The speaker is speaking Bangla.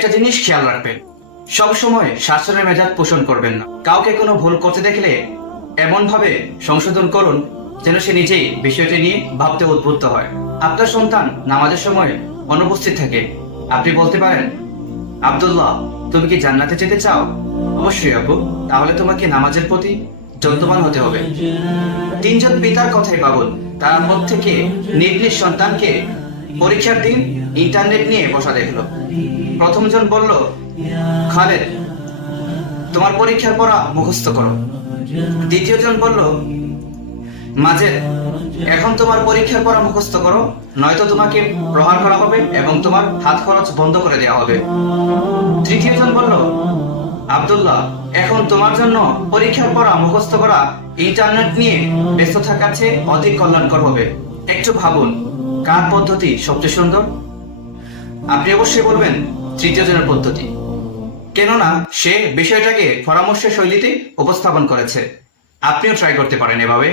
একটা জিনিস খেয়াল রাখবেন, সব সময় শাসনের মেজাজ পোষণ করবেন না। কাউকে কোনো ভুল করতে দেখলে এমন ভাবে সংশোধন করুন যেন সে নিজেই বিষয়টি নিয়ে ভাবতে উদ্বুদ্ধ হয়। আপনার সন্তান নামাজের সময় অনুপস্থিত থাকে, আপনি বলতে পারেন, আব্দুল্লাহ, তুমি কি জান্নাতে যেতে চাও? অবশ্যই আপু, তাহলে তোমাকে নামাজের প্রতি যত্নবান হতে হবে। তিনজন পিতার কথাই পাগল, তার মধ্যে থেকে নিজ সন্তানকে পরীক্ষার দিন ইন্টারনেট নিয়ে বসা দেখলো। প্রথম জন বলল, খালেদ, তোমার পরীক্ষার পড়া মুখস্থ করো। দ্বিতীয় জন বলল, মাজেদ, এখন তোমার পরীক্ষার পড়া মুখস্থ করো, নয়তো তোমাকে প্রহার করা হবে এবং তোমার হাত খরচ বন্ধ করে দেওয়া হবে। তৃতীয় জন বলল, আব্দুল্লাহ, এখন তোমার জন্য পরীক্ষার পড়া মুখস্থ করা ইন্টারনেট নিয়ে ব্যস্ত থাকার চেয়ে অধিক কল্যাণকর হবে। একটু ভাবুন, কার পদ্ধতি সবচেয়ে সুন্দর? আপনি অবশ্যই বলবেন তৃতীয় জনের পদ্ধতি, কেননা সে বিষয়টাকে পরামর্শের শৈলীতে উপস্থাপন করেছে। আপনিও ট্রাই করতে পারেন এভাবে।